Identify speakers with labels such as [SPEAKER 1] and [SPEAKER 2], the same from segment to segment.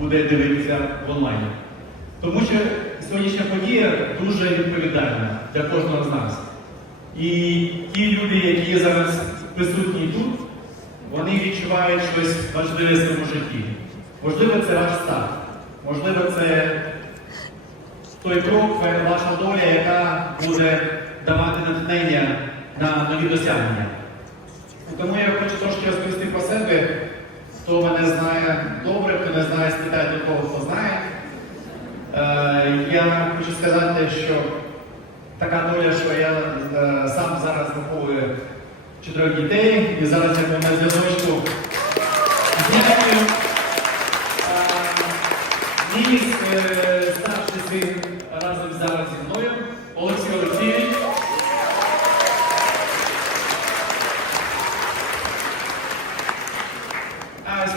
[SPEAKER 1] буде дивитися в онлайні. Тому що сьогоднішня подія дуже відповідальна для кожного з нас. І ті люди, які зараз присутні тут, вони відчувають щось важливе в своєму житті. Можливо, це ваш старт, можливо, це той крок, ваша доля, яка буде давати натхнення на нові досягнення. Тому я хочу трошки розповісти про себе. Хто мене знає добре, хто не знає, спитайте до кого, хто знає. Е, я хочу сказати, що така доля, що я е, сам зараз виховую чотирьох дітей, і зараз я на зв'язочку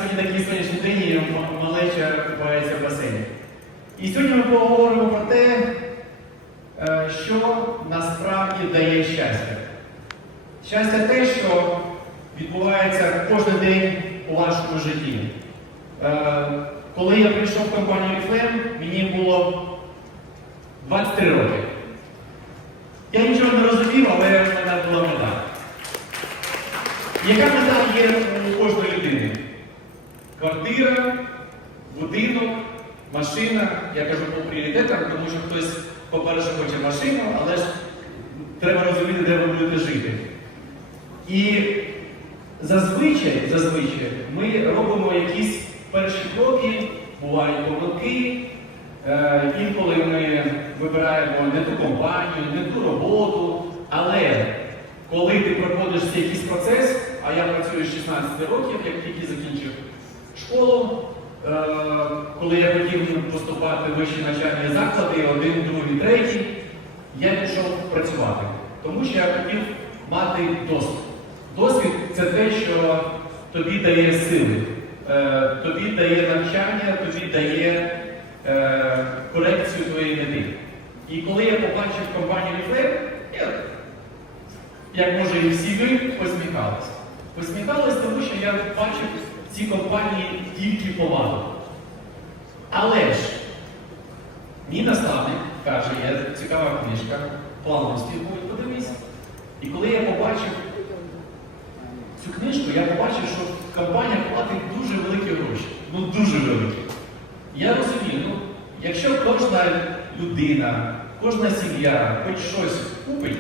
[SPEAKER 1] сьогодні такий сонячний день і малеча купається в басейні. І сьогодні ми поговоримо про те, е, що насправді дає щастя. Щастя те, що відбувається кожен день у вашому житті. Е, Коли я прийшов в компанію Reflame, мені було 23 роки. Я нічого не розумів, але в мене була мета. Яка мета є? Квартира, будинок, машина. Я кажу по пріоритетам, тому що хтось, по-перше, хоче машину, але ж треба розуміти, де ви будете жити. І зазвичай, зазвичай ми робимо якісь перші кроки, бувають помилки. Е, інколи ми вибираємо не ту компанію, не ту роботу, але коли ти проходиш якийсь процес, а я працюю з 16 років, як тільки закінчив школу, е, коли я хотів поступати в вищі навчальні заклади, один, другий, третій, я пішов працювати. Тому що я хотів мати досвід. Досвід це те, що тобі дає сили, е, тобі дає навчання, тобі дає е, корекцію твоєї мети. І коли я побачив компанію Reflame, я, як може і всі ви, посміхалися. Посміхалися, тому що я бачив цій компанії тільки повагу. Але ж, мій наставник каже, є цікава книжка, план успіху, подивись. І коли я побачив цю книжку, я побачив, що компанія платить дуже великі гроші. Ну дуже великі. Я розумію, ну, якщо кожна людина, кожна сім'я хоч щось купить,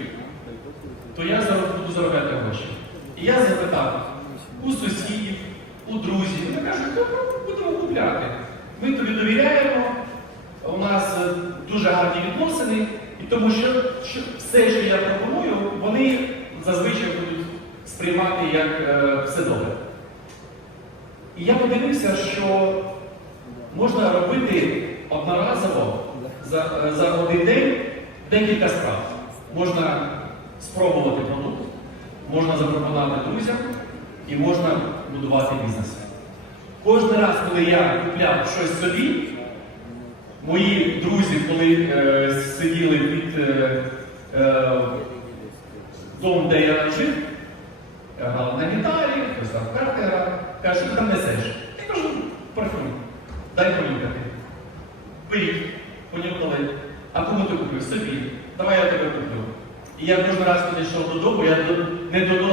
[SPEAKER 1] то я зараз буду заробляти гроші. І я запитав у сусідів, у друзів, вони кажуть, добре, будемо купляти. Ми тобі довіряємо, у нас е, дуже гарні відносини, і тому що, що все, що я пропоную, вони зазвичай будуть сприймати як е, все добре. І я подивився, що можна робити одноразово за, е, за один день декілька справ. Можна спробувати продукт, можна запропонувати друзям і можна будувати бізнес. Кожен раз, коли я купляв щось собі, мої друзі, коли е, сиділи під е, е, домом, де я жив, грали на гітарі, хтось там карти грав, каже, що ти там несеш? Я кажу, парфюм, дай понюхати. Беріть, понюхали. А кому ти купив? Собі. Давай я тебе куплю. І я кожен раз, коли йшов додому, я не доносив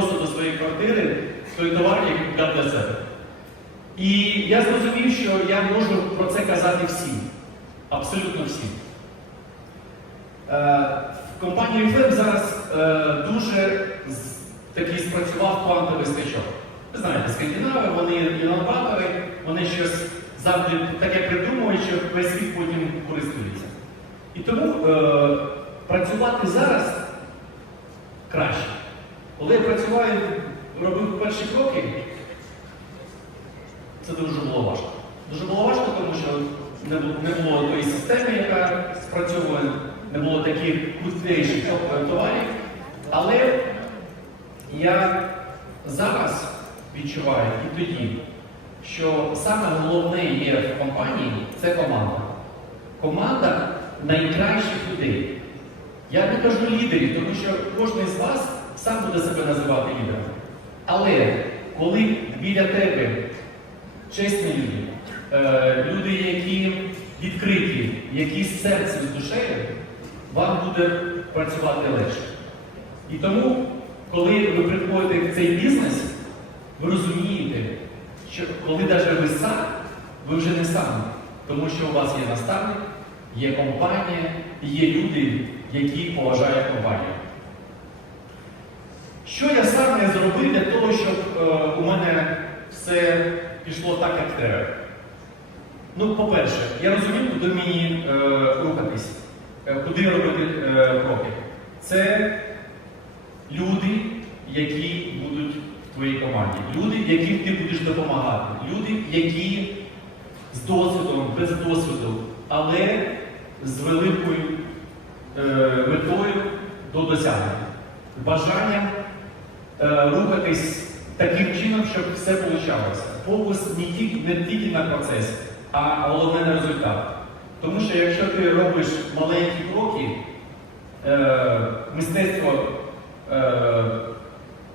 [SPEAKER 1] до своєї квартири той товар, який купляв для себе. І я зрозумів, що я можу про це казати всім. Абсолютно всім. Е, В компанії Flip зараз е, дуже такий спрацював квантовий скачок. Ви знаєте, скандинави, вони інноватори, вони щось завжди таке придумують, що весь світ потім користується. І тому е, працювати зараз краще. Коли я працював, робив перші кроки, це дуже було важко. Дуже було важко, тому що не було, тої системи, яка спрацьовує, не було таких крутейших товарів. Але я зараз відчуваю і тоді, що саме головне є в компанії це команда. Команда найкращих людей. Я не кажу лідерів, тому що кожен з вас сам буде себе називати лідером. Але коли біля тебе чесні люди, е, люди, які відкриті, які з серцем з душею, вам буде працювати легше. І тому, коли ви приходите в цей бізнес, ви розумієте, що коли навіть ви сам, ви вже не самі, тому що у вас є наставник, є компанія, і є люди, які поважають компанію. Що я сам не зробив для того, щоб е, у мене все пішло так, як треба? Ну, по-перше, я розумів, куди мені е, рухатись, е, куди робити е, кроки. Це люди, які будуть в твоїй команді, люди, яким ти будеш допомагати, люди, які з досвідом, без досвіду, але з великою е, метою до досягнення, бажанням рухатись таким чином, щоб все вийшло. Фокус не тільки, не тільки на процес, а головне на результат. Тому що якщо ти робиш маленькі кроки, е, мистецтво е,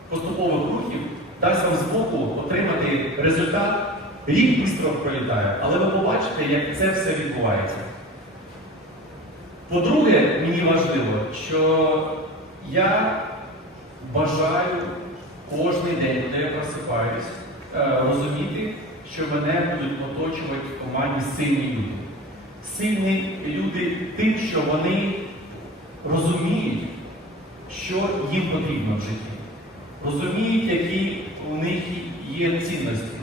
[SPEAKER 1] поступових рухів дасть вам збоку отримати результат. Рік швидко пролітає, але ви побачите, як це все відбувається. По-друге, мені важливо, що я бажаю кожен день, коли я просипаюсь, е, розуміти, що мене будуть оточувати в команді сильні люди. Сильні люди тим, що вони розуміють, що їм потрібно в житті. Розуміють, які у них є цінності.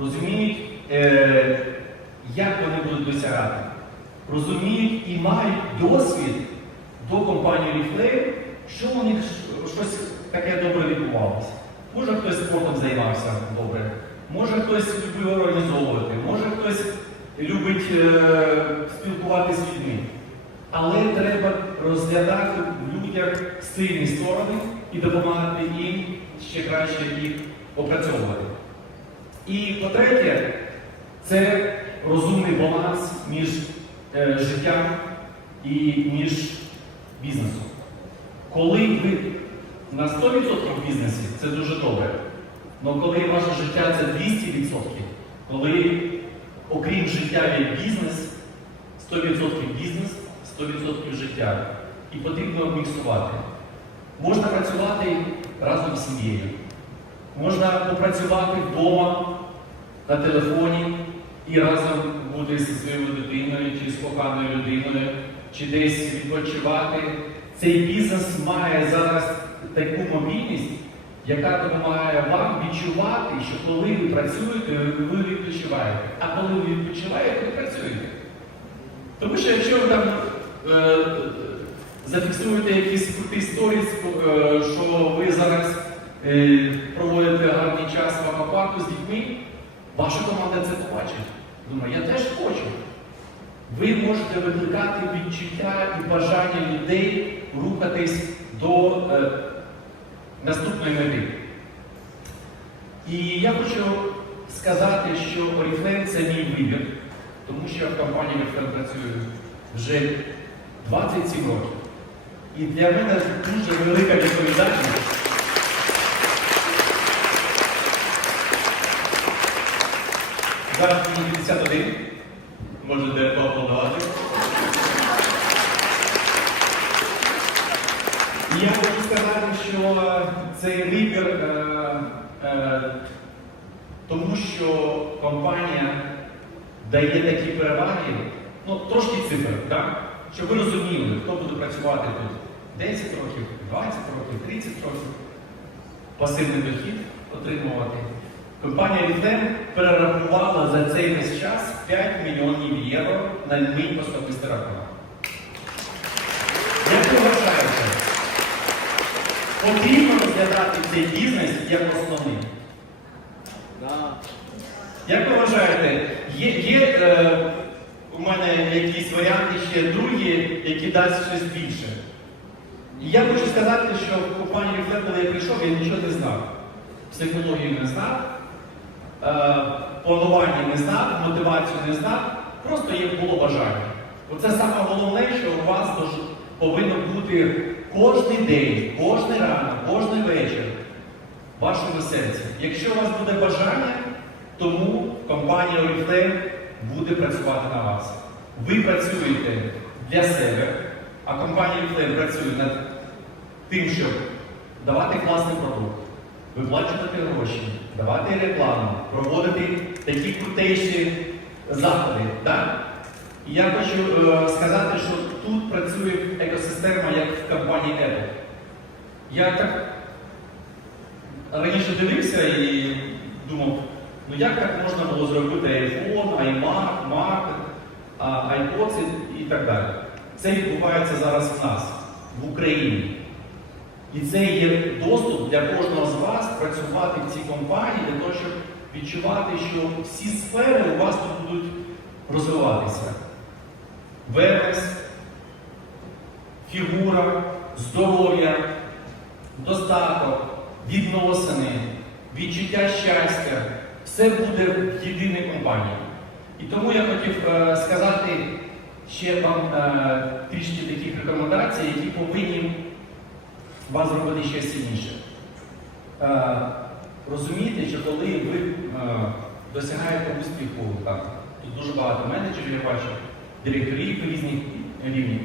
[SPEAKER 1] Розуміють, е, як вони будуть досягати. Розуміють і мають досвід до компанії Reflame, що у них щось таке добре відбувалося. Може хтось спортом займався добре, може хтось любив організовувати, може хтось любить е, спілкуватися з людьми. Але треба розглядати в людях сильні сторони і допомагати їм ще краще їх опрацьовувати. І по-третє, це розумний баланс між е, життям і між бізнесом. Коли ви на 100% в бізнесі, це дуже добре. Але коли ваше життя це 200%, коли окрім життя є бізнес, 100% бізнес, 100% життя. І потрібно міксувати. Можна працювати разом з сім'єю. Можна попрацювати вдома на телефоні і разом бути зі своєю дитиною чи з коханою людиною, чи десь відпочивати. Цей бізнес має зараз таку мобільність, яка допомагає вам відчувати, що коли ви працюєте, ви відпочиваєте. А коли ви відпочиваєте, ви працюєте. Тому що якщо ви там е, зафіксуєте якісь круті сторіс, е, що ви зараз е, проводите гарний час в аквапарку з дітьми, ваша команда це побачить. Думаю, я теж хочу. Ви можете викликати відчуття і бажання людей рухатись до е, наступної мети. І я хочу сказати, що Oriflame – це мій вибір, тому що я в компанії Oriflame працюю вже 27 років. І для мене дуже велика відповідальність. Зараз мені 51. Можете поаплодувати. І я хочу сказати, що цей вибір, е, е, тому що компанія дає такі переваги, ну трошки цифр, так? щоб ви розуміли, хто буде працювати тут 10 років, 20 років, 30 років, пасивний дохід отримувати. Компанія Віфлем перерахувала за цей весь час 5 мільйонів євро на мій особистий рахунок. Як ви вважаєте, потрібно розглядати цей бізнес як основний? Як ви вважаєте, є, є е, у мене якісь варіанти ще другі, які дасть щось більше? І я хочу сказати, що в компанії Reflect, коли я прийшов, я нічого не знав. Психологію не знав, е, планування не знав, мотивацію не знав, просто є було бажання. Оце саме головне, що у вас повинно бути кожен день, кожен ранок, кожен вечір вашому серці. Якщо у вас буде бажання, тому компанія Oriflame буде працювати на вас. Ви працюєте для себе, а компанія Flame працює над тим, щоб давати класний продукт, виплачувати гроші, давати рекламу, проводити такі крутейші заходи. Так? І я хочу е, сказати, що тут працює в компанії Я так раніше дивився і думав, ну як так можна було зробити iPhone, iMac, Mac, iPods і, і так далі. Це відбувається зараз в нас, в Україні. І це є доступ для кожного з вас працювати в цій компанії для того, щоб відчувати, що всі сфери у вас тут будуть розвиватися. Вебекс, фігура, здоров'я, достаток, відносини, відчуття щастя все буде в єдиній компанії. І тому я хотів е, сказати ще вам е, трішки таких рекомендацій, які повинні вас зробити ще сильніше. Е, розумійте, що коли ви е, досягаєте успіху, там, тут дуже багато менеджерів, я бачу, директорів різних рівнів.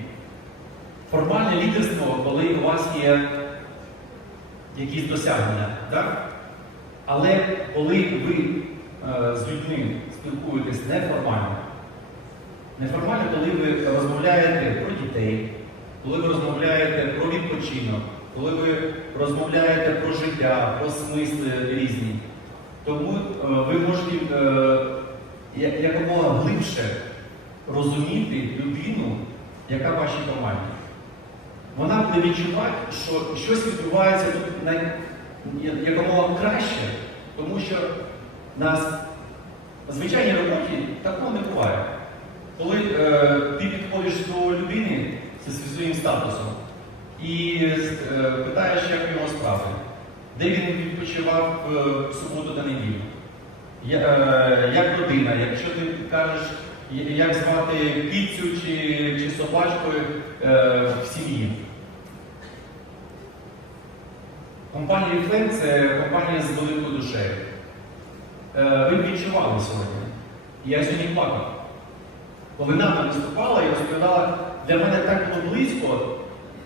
[SPEAKER 1] Формальне лідерство, коли у вас є якісь досягнення. Так? Але коли ви е, з людьми спілкуєтесь неформально, неформально, коли ви розмовляєте про дітей, коли ви розмовляєте про відпочинок, коли ви розмовляєте про життя, про смисли різні, тому е, ви можете е, якомога глибше розуміти людину, яка в вашій команді. Вона буде відчувати, що щось відбувається тут на якомога краще, тому що на звичайній роботі такого не буває. Коли е, ти підходиш до людини зі своїм статусом і е, питаєш, як його справи, де він відпочивав е, суботу та неділю, я, е, як родина, якщо ти кажеш, як звати кицю чи, чи собачку е, в сім'ї. Компанія Reflame – це компанія з великою душею. Е, Ви відчували сьогодні. Я сьогодні плакав. Коли Ната виступала і розповідала, для мене так було близько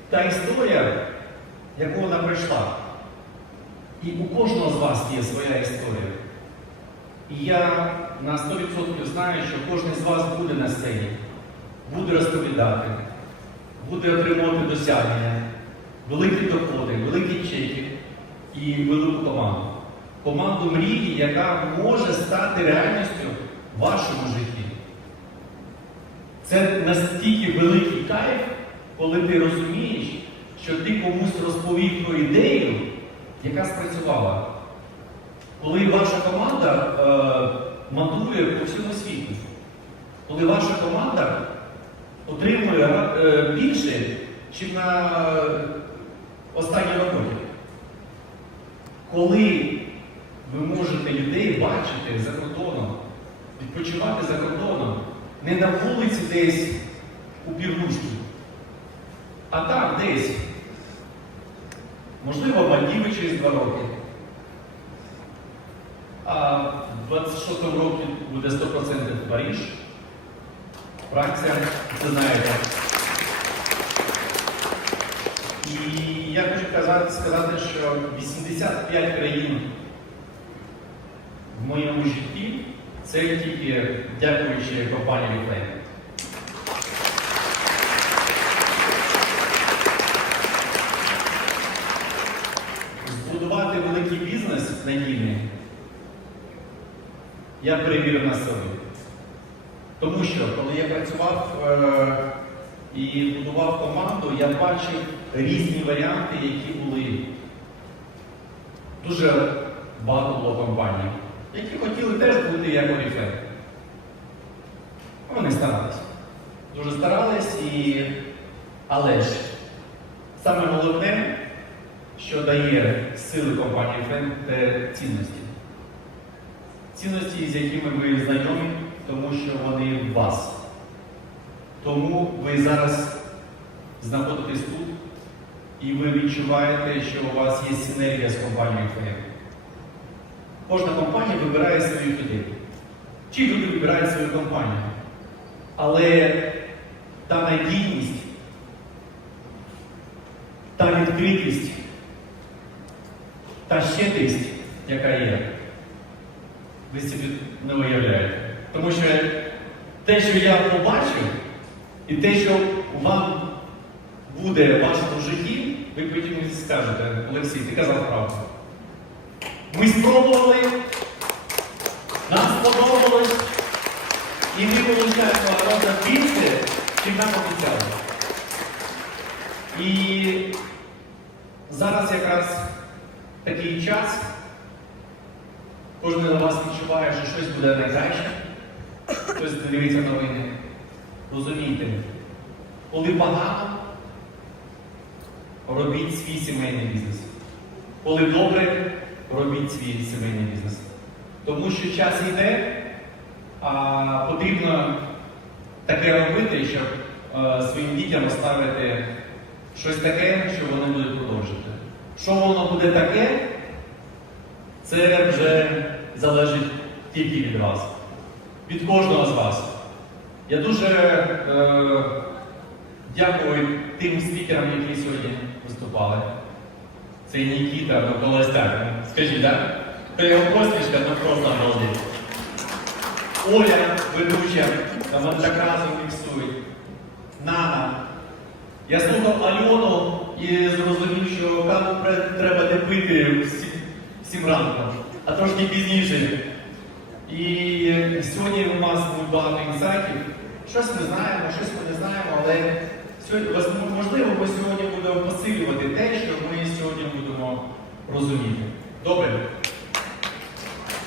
[SPEAKER 1] та історія, яку вона пройшла. І у кожного з вас є своя історія. І я на 100% знаю, що кожен з вас буде на сцені, буде розповідати, буде отримувати досягнення, великі доходи, великі чеки і велику команду. Команду мрії, яка може стати реальністю в вашому житті. Це настільки великий кайф, коли ти розумієш, що ти комусь розповів про ідею, яка спрацювала. Коли ваша команда е, мандрує по всьому світу, коли ваша команда отримує е, більше, ніж на останній роботі. Коли ви можете людей бачити за кордоном, відпочивати за кордоном, не на вулиці десь у півнушку, а там десь, можливо, Мальдіви через два роки. А в 26-му році буде 100% Париж. Франція, це знаєте. І сказати, що 85 країн в моєму житті це тільки дякуючи компанії Reflame. Збудувати великий бізнес надійний я перевірив на собі. Тому що, коли я працював е, і будував команду, я бачив різні варіанти, які були. Дуже багато було компаній, які хотіли теж бути як Oriflame. Вони старалися. Дуже старались і. Але ж саме головне, що дає сили компанії Oriflame, це цінності. Цінності, з якими ви знайомі, тому що вони в вас. Тому ви зараз знаходитесь тут і ви відчуваєте, що у вас є синергія з компанією ФМ. Кожна компанія вибирає своїх людей. чи люди вибирають свою компанію. Але та надійність, та відкритість, та щедрість, яка є, ви собі не уявляєте. Тому що те, що я побачив, і те, що вам буде в вашому житті, ви потім скажете, Олексій, ти казав правду. Ми спробували, нам сподобалось, і ми получаємо разом більше, чим нам обіцяли. І зараз якраз такий час, кожен з вас відчуває, що щось буде найкраще, хтось дивиться новини. Розумійте, коли погано, робіть свій сімейний бізнес. Коли добре, робіть свій сімейний бізнес. Тому що час йде, а потрібно таке робити, щоб е, своїм дітям оставити щось таке, що вони будуть продовжити. Що воно буде таке, це вже залежить тільки від вас, від кожного з вас. Я дуже е, дякую тим спікерам, які сьогодні виступали. Це Нікіта, ну Колостяк. Скажіть, так? То його посмішка, ну просто обалдеть. Оля, ведуча, там вони так разом міксують. Нана. Я слухав Альону і зрозумів, що каву треба не пити всім ранком, а трошки пізніше. І сьогодні у нас буде багато інсайтів. Щось ми знаємо, щось ми не знаємо, але сьогодні, можливо, ми сьогодні будемо посилювати те, що ми сьогодні будемо розуміти. Добре?